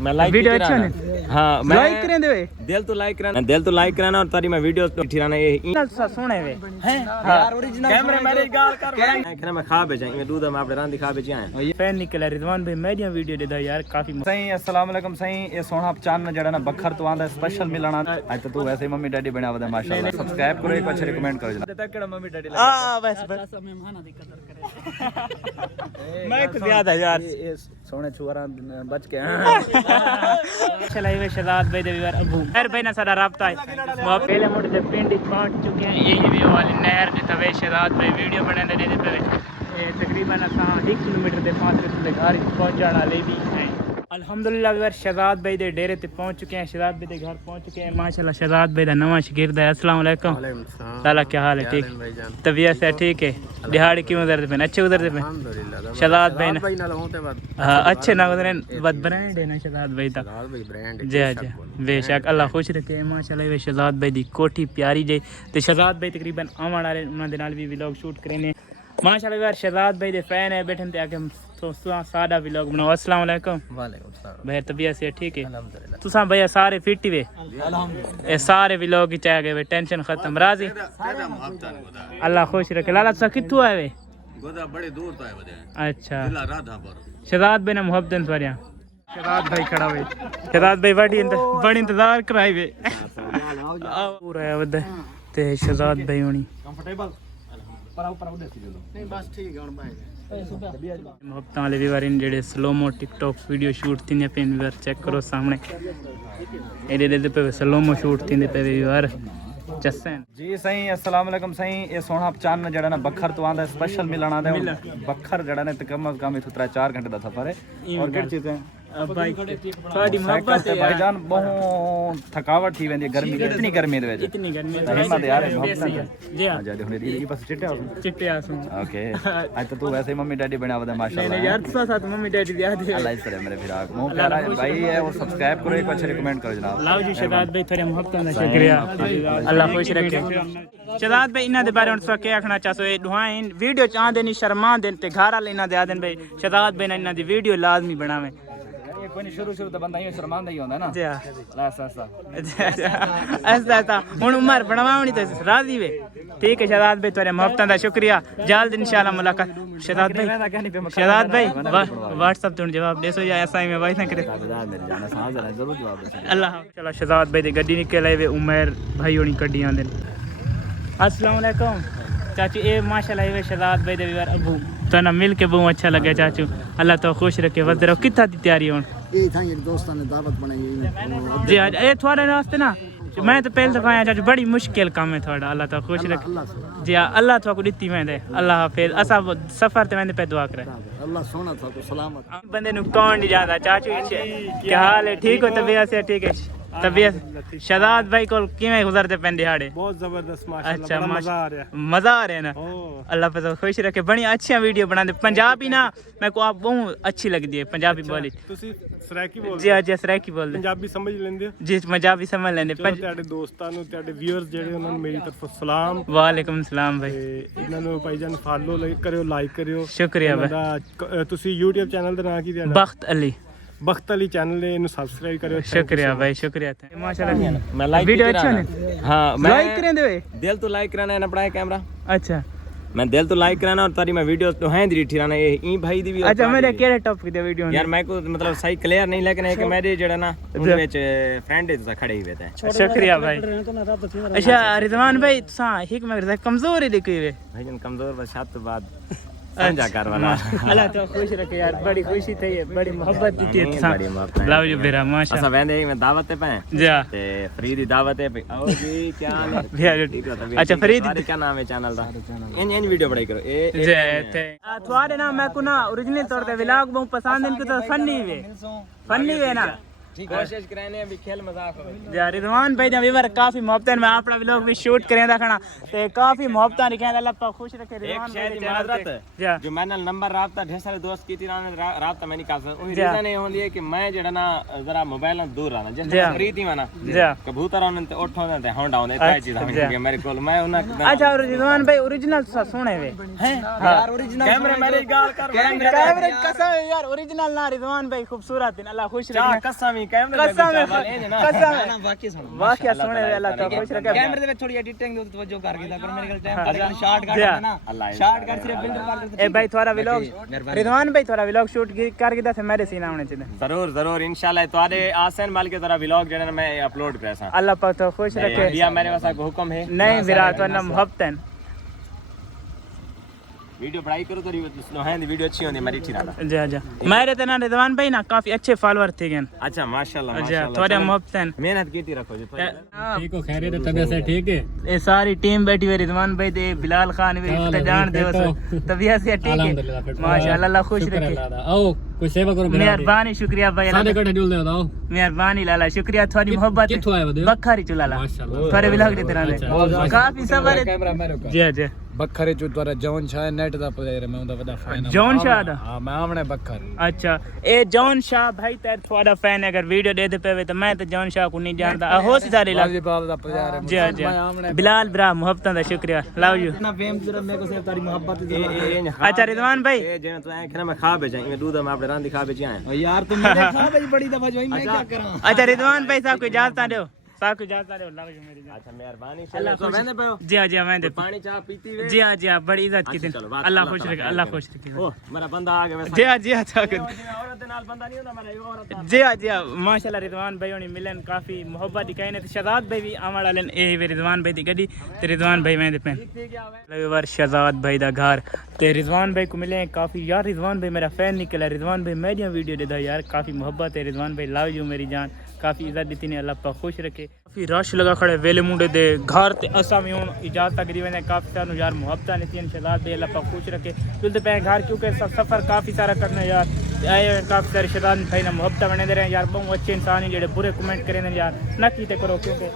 मैं like video अच्छा ने हां मैं लाइक करें दे दिल तो लाइक करना और तारी मैं वीडियो ठिराना ये सुने वे हैं यार ओरिजिनल कैमरे मेरे गाल कर कहना मैं खा बेचा मैं दूध में आपने रांधी खा बेची आया ये फैन निकला रिजवान भाई मेरी वीडियो दे दा यार काफी सही अस्सलाम वालेकुम सही ये सोना चांद जड़ा ना बखर तो आंदा स्पेशल मिलना आज तो तू वैसे ही मम्मी डैडी बना वदा माशाल्लाह सब्सक्राइब करो एक अच्छे रिकमेंड करो जनाब केड़ा मम्मी डैडी बस मेहमाना दी कदर करे मैं कुछ ज्यादा यार ये सोने छुआरा बच के चला ये शहजाद भाई दे यार अबू यार भाई ना सारा राब्ता है वो पहले मुड़ दे पिंड पहुंच चुके हैं ये भी वाली नहर दे तवे शहजाद भाई वीडियो बनाने दे पे तकरीबन असा 1 किलोमीटर दे 5 किलोमीटर घर पहुंच जाना ले भी हैं अल्हम्दुलिल्लाह यार शहजाद भाई दे डेरे ते पहुंच चुके हैं शहजाद भाई दे घर पहुंच चुके हैं माशाल्लाह शहजाद भाई दा नवा शागिर्द है अस्सलाम वालेकुम ताला क्या हाल है ठीक तबीयत है ठीक है दिहाड़ी क्यों उधर पे अच्छे उधर पे अल्हम्दुलिल्लाह शहजाद भाई ना हां अच्छे ना उधर बद ब्रांड है ना शहजाद भाई दा जी जी बेशक अल्लाह खुश रखे माशाल्लाह ये शहजाद भाई दी कोठी प्यारी जे ते शहजाद भाई तकरीबन आवन वाले उन्हां दे नाल भी व्लॉग शूट करेने माशाल्लाह यार शहजाद भाई दे फैन है बैठन ते आके तो सादा व्लॉग बनाओ अस्सलाम वालेकुम वालेकुम सलाम भाई तबीयत से ठीक है अल्हम्दुलिल्लाह तुसा भैया सारे फिट ही वे अल्हम्दुलिल्लाह ये सारे व्लॉग च आ गए टेंशन खत्म राजी अल्लाह खुश रखे लाला तुसा कित्थु आए वे गोदा बड़े दूर तो है वदे अच्छा जिला राधापुर शहजाद भाई ने मोहब्बत थोड़िया शहजाद भाई खड़ा वे शहजाद भाई बड़ी इंतजार कराई वे पूरा है वदे ते शहजाद भाई होनी कंफर्टेबल पर देसी जो नहीं बस ठीक है हुन भाई मोहब्बत वाले व्यूअर इन जेडे स्लोमो टिकटॉक वीडियो शूट थींदे पे व्यूअर चेक करो सामने एडे एडे पे स्लोमो शूट थींदे पे व्यूअर चसन जी सही अस्सलाम वालेकुम सही ये सोना चांद जड़ा ना बखर तो आंदा स्पेशल मिलना दे बखर जड़ा ने कम से कम इथु 3-4 घंटे दा सफर है और केड़ी चीजें भाई थोड़ी मोहब्बत है भाईजान बहुत थकावट थी वेंदी गर्मी इतनी गर्मी दे विच इतनी गर्मी है हिम्मत यार मोहब्बत जी हां आ जा हुन ये बस चिट्टे आसू ओके आज तो तू वैसे ही मम्मी डैडी बना वदा माशाल्लाह नहीं यार तुसा साथ मम्मी डैडी दी याद है अल्लाह इस तरह मेरे फिराक मोह प्यारा भाई है और सब्सक्राइब करो एक अच्छे रिकमेंड करो जनाब लाओ जी शहजाद भाई थोड़ी मोहब्बत दा शुक्रिया अल्लाह खुश रखे शहजाद भाई इना दे बारे में क्या आखना चाहते हो दुआएं वीडियो चाहते नहीं शर्मा देन ते घर वाले इना दे आदन भाई शहजाद भाई इना दी वीडियो लाजमी बनावे कोई नहीं शुरू तो बंदा ये शर्मांदा ही होंदा ना जी ऐसा ऐसा हुन उमर बनवावनी तो राजी वे ठीक है शहजाद भाई तेरे मोहब्बत दा शुक्रिया जल्द इंशाल्लाह मुलाकात शहजाद भाई व्हाट्सएप तो जवाब दे सो या ऐसा ही मैं वाइस ना करे जरूर जवाब दे अल्लाह चलो शहजाद भाई दी गड्डी निकल आए वे उमर भाई होनी कड्डी आंदे अस्सलाम वालेकुम चाचू ए माशाल्लाह ये शहजाद भाई दे यार अबू तो ना मिल के बहुत अच्छा लगे चाचू अल्लाह तो खुश रखे वध रहो कितना दी तैयारी होन ये था एक दोस्तां ने दावत बनाई जी आज ये थोड़े रास्ते ना मैं तो पहले दफा आया चाचू बड़ी मुश्किल काम है थोड़ा अल्लाह तो खुश रखे जी अल्लाह तो को दित्ती मैं दे अल्लाह हाफिज असा सफर ते मैंने पे दुआ करे अल्लाह सोना था को सलामत बंदे नु कौन नहीं जाता चाचू क्या हाल है ठीक हो तबीयत से ठीक है तबीयत शहजाद भाई को किवें गुजरते पें दिहाड़े बहुत जबरदस्त माशाल्लाह अच्छा मजा आ रहा है मजा आ रहा है ना अल्लाह पे तो खुश रखे बड़ी अच्छी वीडियो बनाते पंजाबी ना मेरे को आप बहुत अच्छी लगती है पंजाबी बोली ਤੁਸੀਂ ਸਰਾਇਕੀ ਬੋਲਦੇ जी जी सरायकी बोलते ਪੰਜਾਬੀ ਸਮਝ ਲੈਂਦੇ ਹੋ जी पंजाबी समझ लेंगे ਤੁਹਾਡੇ ਦੋਸਤਾਂ ਨੂੰ ਤੁਹਾਡੇ ਵਿਊਅਰਸ ਜਿਹੜੇ ਉਹਨਾਂ ਨੂੰ ਮੇਰੀ ਤਰਫੋਂ ਸਲਾਮ वालेकुम सलाम भाई ਤੇ ਇਹਨਾਂ ਨੂੰ ਭਾਈਜਾਨ ਫਾਲੋ ਕਰਿਓ ਲਾਈਕ ਕਰਿਓ शुक्रिया भाई ਤੁਸੀਂ YouTube ਚੈਨਲ ਦਾ ਨਾਮ ਕੀ ਦੇਣਾ बख्त अली ਬਖਤ ਅਲੀ ਚੈਨਲ ਨੇ ਇਹਨੂੰ ਸਬਸਕ੍ਰਾਈਬ ਕਰਿਓ शुक्रिया भाई शुक्रिया माशाल्लाह मैं लाइक वीडियो अच्छा ने हां मैं लाइक करें दे दिल तो लाइक कराना है ना पड़ा है कैमरा अच्छा मैं दिल तो लाइक कराना और तारी मैं वीडियो तो हैं दी ठिराना ये ई भाई दी भी अच्छा मेरे केड़े टॉपिक दे वीडियो यार मैं को मतलब सही क्लियर नहीं लेकिन एक मेरे जड़ा ना उन विच फ्रेंड है खड़े ही हुए थे शुक्रिया भाई अच्छा रिजवान भाई तुसा एक मैं कमजोर है देखी वे भाईजान कमजोर बस शाद तो बाद समझा कर वाला अल्लाह तो खुश रखे यार बड़ी खुशी थई है बड़ी मोहब्बत दी थी बड़ी मोहब्बत लव यू बेरा माशाल्लाह असा वेंदे मैं दावत पे पे जी ते फ्री दी दावत है आओ जी क्या हाल है भैया अच्छा फरीद क्या नाम है चैनल दा इन वीडियो बनाई करो ए जे थे थोड़े ना मैं को ना ओरिजिनल तौर पे व्लॉग बहुत पसंद है इनको तो फनी वे ना कोशिश करने भी खेल मजाक हो यार रिजवान भाई दा व्यूअर काफी मोहब्बत में अपना व्लॉग भी शूट करेंदा खना ते काफी मोहब्बत रखेंदा अल्लाह पाक खुश रखे एक रिजवान शायद भाई माजरत जो मैंने नंबर राब्ता ढेर सारे दोस्त की थी राब्ता मैं नहीं कर सकता वही रीजन ये होंदी है कि मैं जड़ा ना जरा मोबाइल ना दूर रहना जैसे फ्री थी माना कबूतर आने ते उठो ना ते होंड आने इतना चीज हम मेरे को मैं उना अच्छा रिजवान भाई ओरिजिनल सोने वे हैं यार ओरिजिनल कैमरे मेरी गाल कर कैमरे कसम यार ओरिजिनल ना रिजवान भाई खूबसूरत है अल्लाह खुश रखे कसम ही कैमरे कसम वाकई सोने वे अल्लाह तो खुश रखे कैमरे में थोड़ी एडिटिंग दे तवज्जो कर के अगर मेरे टाइम शॉर्ट काट देना शॉर्ट काट सिर्फ बिल्डर कर ए भाई थोड़ा व्लॉग रिजवान भाई थोड़ा व्लॉग शूट कर के मेरे सीन आने चाहिए जरूर जरूर इंशाल्लाह तुम्हारे आसन माल के तरह व्लॉग जो मैं अपलोड करेसा अल्लाह पाक तो खुश रखे दिया मेरे पास हुक्म है नहीं विराट वरना मोहब्बत है वीडियो पढ़ाई करो तो है वीडियो अच्छी होती मेरी ठीक रहा जी जी मेरे तो ना रिजवान भाई ना काफी अच्छे फॉलोअर थे गन अच्छा माशाल्लाह जी माशाल्लाह थोड़े मोहब्बत है मेहनत की थी रखो जी ठीक हो खैरियत है तबीयत से ठीक है ये सारी टीम बैठी हुई रिजवान भाई दे बिलाल खान भी इतना जान दे तबीयत से ठीक है माशाल्लाह अल्लाह खुश रखे आओ कोई सेवा करो मेहरबानी शुक्रिया भाई सादे कटे डुल दे दाओ मेहरबानी लाला शुक्रिया थोड़ी मोहब्बत किथों आए बदे बखरी चुलाला माशाल्लाह थोड़े व्लॉग दे तरह काफी सबर कैमरा मेरे को जी जी बखरे जो द्वारा जॉन शाह नेट दा प्लेयर मैं उनदा बड़ा फैन जॉन शाह दा हां मैं आमने बखर अच्छा ए जॉन शाह भाई तेरे थोड़ा फैन अगर वीडियो दे दे पे तो मैं तो जॉन शाह को नहीं जानता हो सारे लाल बाल दा प्लेयर है जी जी बिलाल ब्रा मोहब्बत दा शुक्रिया लव यू ना फेम जरा मेरे को सिर्फ तारी मोहब्बत अच्छा रिजवान भाई ये जे तो है मैं खा बेचा मैं दूध में अपने रांदी खा बेची आया यार तुम मैंने खा भाई बड़ी दफा जो मैं क्या करा अच्छा रिजवान भाई साहब को इजाजत दो साहब को इजाजत दो लव यू मेरी अच्छा मेहरबानी अल्लाह तो मैंने पे जी जी मैं दे पानी चाह पीती हुए जी हाँ जी हाँ बड़ी इज्जत की दिन अल्लाह खुश रखे अल्लाह खुश रखे ओ मेरा बंदा आ गया जी हाँ जी हाँ औरत दे नाल बंदा नहीं होता मेरा औरत जी हाँ जी हाँ माशाल्लाह रिजवान भाई होनी मिलन काफी मोहब्बत दिखाई ने शहजाद भाई भी आमड़ वाले ए रिजवान भाई दी गड्डी ते रिजवान भाई मैं दे पेन लगे शहजाद भाई दा घर ते रिजवान भाई को मिले काफी यार रिजवान भाई मेरा फैन निकला रिजवान भाई मैं वीडियो दे दा यार काफी मोहब्बत है रिजवान भाई लव यू मेरी जान काफी इज्जत दी ने अल्लाह पाक खुश रखे काफी रश लगा खड़े वेले मुंडे दे घर ते असा भी हुन इजाजत तकरीबन काफी सानू यार मोहब्बत ने शहजाद भाई अल्लाह पाक खुश रखे चलते पे घर क्योंकि सफर काफी सारा करना यार आए काफी सारे शहजाद भाई ने मोहब्बत बने दे रहे यार बहुत अच्छे इंसान है जेडे बुरे कमेंट करे यार ना कीते करो क्योंकि